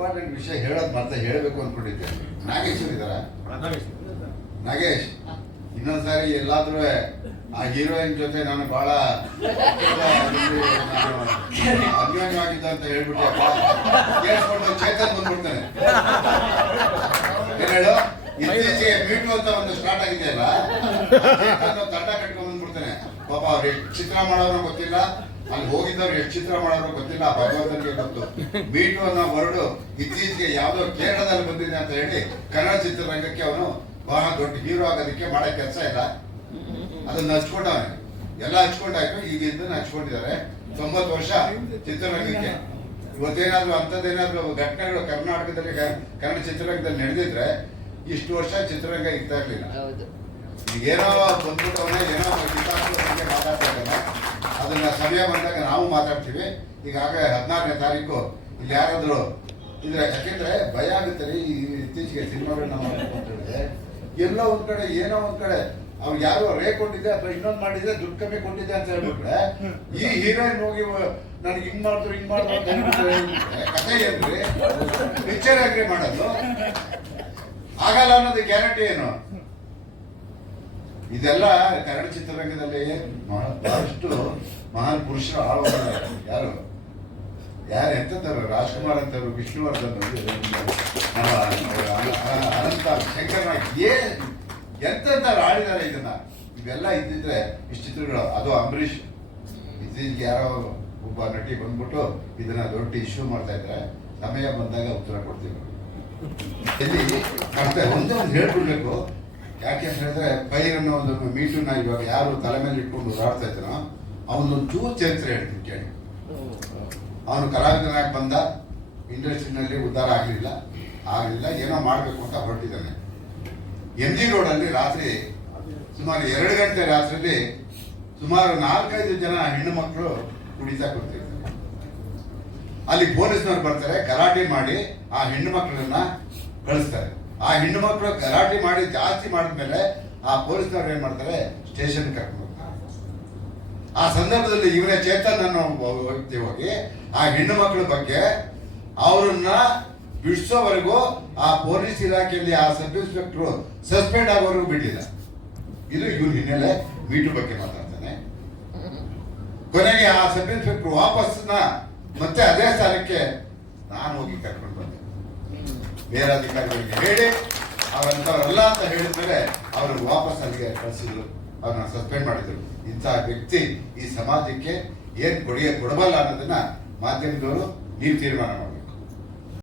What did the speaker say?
Important ವಿಷಯ ಹೇಳೋದು ಮತ್ತೆ ಹೇಳಬೇಕು ಅಂದ್ಕೊಂಡಿದ್ದೆ. ನಾಗೇಶ್ ಇದ್ದಾರ? ನಾಗೇಶ್, ಇನ್ನೊಂದ್ಸಾರಿ ಎಲ್ಲಾದ್ರೂ ಆ ಹೀರೋಯಿನ್ ಜೊತೆ ನಾನು ಬಹಳ ಅನ್ಯೋನ್ಯವಾಗಿದ್ದ ಅಂತ ಹೇಳ್ಬಿಟ್ಟು ಕೇಳಿಸ್ಕೊಂಡು ಚೇತನ್ ಬಂದ್ಬಿಡ್ತಾನೆ. ಏನ್ ಹೇಳು, ಇತ್ತೀಚೆಗೆ ಮೀಟು ಅಂತ ಒಂದು ಸ್ಟಾರ್ಟ್ ಆಗಿದೆಯಲ್ಲ, ತಂಡ ಕಟ್ಕೊಂಡ್ ಬಂದ್ಬಿಡ್ತಾನೆ. ಪಾಪ ಅವ್ರು ಎಷ್ಟು ಚಿತ್ರ ಮಾಡೋರು ಗೊತ್ತಿಲ್ಲ, ಅಲ್ಲಿ ಹೋಗಿದ್ದವ್ರು ಎಷ್ಟು ಚಿತ್ರ ಮಾಡೋರು ಗೊತ್ತಿಲ್ಲ, ಭಗವಂತನಿಗೆ ಗೊತ್ತು. ಮೀಟು ಅನ್ನೋ ವರ್ಡು ಇತ್ತೀಚೆಗೆ ಯಾವ್ದೋ ಕೇರಳದಲ್ಲಿ ಬಂದಿದೆ ಅಂತ ಹೇಳಿ ಕನ್ನಡ ಚಿತ್ರರಂಗಕ್ಕೆ ಅವನು ಬಹಳ ದೊಡ್ಡ ಹೀರೋ ಆಗೋದಕ್ಕೆ ಮಾಡೋ ಕೆಲಸ ಇಲ್ಲ. ಅದನ್ನ ಹಚ್ಕೊಂಡವನೆ, ಎಲ್ಲ ಹಚ್ಕೊಂಡಾಯ್ತು. ಈಗ ಇದನ್ನ ಹಚ್ಕೊಂಡಿದ್ದಾರೆ. 90 ವರ್ಷ ಚಿತ್ರರಂಗಕ್ಕೆ. ಇವತ್ತೇನಾದ್ರು ಅಂಥದ್ದೇನಾದ್ರು ಘಟನೆಗಳು ಕರ್ನಾಟಕದಲ್ಲಿ ಕನ್ನಡ ಚಿತ್ರರಂಗದಲ್ಲಿ ನಡೆದಿದ್ರೆ ಇಷ್ಟು ವರ್ಷ ಚಿತ್ರರಂಗ ಇರ್ತಾ ಇರ್ಲಿಲ್ಲ. ಏನೋ ಬಂದ್ಬಿಟ್ಟವನೇ ಏನೋ ಬಗ್ಗೆ ಮಾತಾಡ್ತಾ ಇದ್ದಾನೆ. ಅದನ್ನ ಸಮಯ ಬಂದಾಗ ನಾವು ಮಾತಾಡ್ತೀವಿ. ಈಗಾಗಲೇ 14ನೇ ತಾರೀಕು ಇಲ್ಲಿ ಯಾರಾದ್ರು ಇದ್ರೆ, ಯಾಕೆಂದ್ರೆ ಭಯ ಆಗುತ್ತೆ ರೀ. ಇತ್ತೀಚೆಗೆ ಸಿನಿಮಾಗಳನ್ನ ಮಾಡಬೇಕು ಅಂತ ಹೇಳಿದ್ರೆ ಎಲ್ಲೋ ಒಂದ್ ಕಡೆ ಏನೋ ಒಂದ್ ಕಡೆ ಅವ್ರು ಯಾರೋ ರೇ ಕೊಟ್ಟಿದ್ದೆ ಅಥವಾ ಇನ್ನೊಂದು ಮಾಡಿದ್ರೆ ದುಡ್ಡು ಕಮ್ಮಿ ಕೊಟ್ಟಿದ್ದೆ ಅಂತ ಹೇಳ್ಬಿಟ್ರೆ ಈ ಹೀರೋಯಿನ್ ಹೋಗಿ ನನಗೆ ಹಿಂಗ್ ಮಾಡಿದ್ರು ಹಿಂಗ್ ಮಾಡಿದ್ರು ಅಂತ ಹೇಳ್ಬಿಟ್ರೆ ಕಥೆ ಏನ್ರಿ? ಪಿಕ್ಚರ್ ಯಾಕ್ರಿ ಮಾಡೋದು? ಆಗಲ್ಲ ಅನ್ನೋದು ಗ್ಯಾರಂಟಿ ಏನು? ಇದೆಲ್ಲ ಕನ್ನಡ ಚಿತ್ರರಂಗದಲ್ಲಿ ಬಹಳಷ್ಟು ಮಹಾನ್ ಪುರುಷರು ಆಳ್ವಾಗಿದ್ದಾರೆ. ಯಾರು ಎಂತಂತಾರೆ? ರಾಜ್ಕುಮಾರ್ ಅಂತವ್ರು, ವಿಷ್ಣುವರ್ಧನ್, ಅನಂತ ಶಂಕರ್ ನಾಯ್ಕ, ಎಂತಂತಾರೆ ಆಳಿದ್ದಾರೆ ಇದನ್ನ. ಇವೆಲ್ಲ ಇದ್ದಿದ್ರೆ ಇಷ್ಟು ಚಿತ್ರಗಳು. ಅದು ಅಂಬರೀಷ್ ಇತ್ತೀಚೆಗೆ ಯಾರೋ ಒಬ್ಬ ನಟಿ ಬಂದ್ಬಿಟ್ಟು ಇದನ್ನ ದೊಡ್ಡ ಇಶ್ಯೂ ಮಾಡ್ತಾ ಇದ್ದಾರೆ. ಸಮಯ ಬಂದಾಗ ಉತ್ತರ ಕೊಡ್ತೀವಿ. ಇಲ್ಲಿ ಒಂದೇ ಒಂದು ಹೇಳ್ಬಿಡ್ಬೇಕು. ಯಾಕೆ ಅಂತ ಹೇಳಿದ್ರೆ ಪೈರ್ ಅನ್ನೋ ಒಂದು ಮೀಟುನ ಇವಾಗ ಯಾರು ತಲೆ ಮೇಲೆ ಇಟ್ಕೊಂಡು ಓಡಾಡ್ತಾ ಇದ್ದಾನೋ ಅವನೊಂದು ಚೂರು ಚರಿತ್ರೆ ಹೇಳ್ತೀನಿ ಕೇಳಿ. ಅವನು ಕಲಾವಿದನಾಗಿ ಬಂದ, ಇಂಡಸ್ಟ್ರಿನಲ್ಲಿ ಉದ್ಧಾರ ಆಗಲಿಲ್ಲ, ಏನೋ ಮಾಡಬೇಕು ಅಂತ ಹೊರಟಿದ್ದಾನೆ. MG ರೋಡಲ್ಲಿ ರಾತ್ರಿ ಸುಮಾರು 2 ಗಂಟೆ ರಾತ್ರಿಯಲ್ಲಿ ಸುಮಾರು 4-5 ಜನ ಹೆಣ್ಣು ಮಕ್ಕಳು ಕುಡಿತಾ ಕೂತಿರ್ತಾರೆ. ಅಲ್ಲಿ ಪೊಲೀಸ್ನವ್ರು ಬರ್ತಾರೆ, ಗಲಾಟೆ ಮಾಡಿ ಆ ಹೆಣ್ಣು ಮಕ್ಕಳನ್ನ ಕಳಿಸ್ತಾರೆ. ಆ ಹೆಣ್ಣು ಮಕ್ಕಳು ಗಲಾಟೆ ಮಾಡಿ ಜಾಸ್ತಿ ಮಾಡಿದ್ಮೇಲೆ ಆ ಪೊಲೀಸ್ನವ್ರು ಏನ್ ಮಾಡ್ತಾರೆ, ಸ್ಟೇಷನ್ ಕರ್ಕೊಂಡು ಹೋಗ್ತಾರೆ. ಆ ಸಂದರ್ಭದಲ್ಲಿ ಇವರೇ ಚೇತನ್ ಅನ್ನೋ ವ್ಯಕ್ತಿ ಹೋಗಿ ಆ ಹೆಣ್ಣು ಮಕ್ಕಳ ಬಗ್ಗೆ ಅವರನ್ನ ಬಿಡಿಸೋವರೆಗೂ ಆ ಪೊಲೀಸ್ ಇಲಾಖೆಯಲ್ಲಿ ಆ ಸಬ್ ಇನ್ಸ್ಪೆಕ್ಟರ್ ಸಸ್ಪೆಂಡ್ ಆಗೋವರೆಗೂ ಬಿಟ್ಟಿಲ್ಲ. ಇದು ಇವ್ರ ಹಿನ್ನೆಲೆ ಮೀಟು ಬಗ್ಗೆ ಮಾತಾಡ್ತಾನೆ. ಕೊನೆಗೆ ಆ ಸಬ್ ಇನ್ಸ್ಪೆಕ್ಟರ್ ವಾಪಸ್ನ ಮತ್ತೆ ಅದೇ ಸ್ಥಾನಕ್ಕೆ ನಾನು ಹೋಗಿ ಕರ್ಕೊಂಡು ಬಂದೆ. ಮೇಲಾಧಿಕಾರಿಗಳಿಗೆ ಹೇಳಿ ಅವಂತವರಲ್ಲ ಅಂತ ಹೇಳಿದ್ಮೇಲೆ ಅವರು ವಾಪಸ್ ಅಲ್ಲಿಗೆ ಕಳಿಸಿದ್ರು, ಅವ್ರನ್ನ ಸಸ್ಪೆಂಡ್ ಮಾಡಿದ್ರು. ಇಂತಹ ವ್ಯಕ್ತಿ ಈ ಸಮಾಜಕ್ಕೆ ಏನ್ ಕೊಡಬಲ್ಲ ಅನ್ನೋದನ್ನ ಮಾಧ್ಯಮದವರು ನೀವು ತೀರ್ಮಾನ ಮಾಡಿ.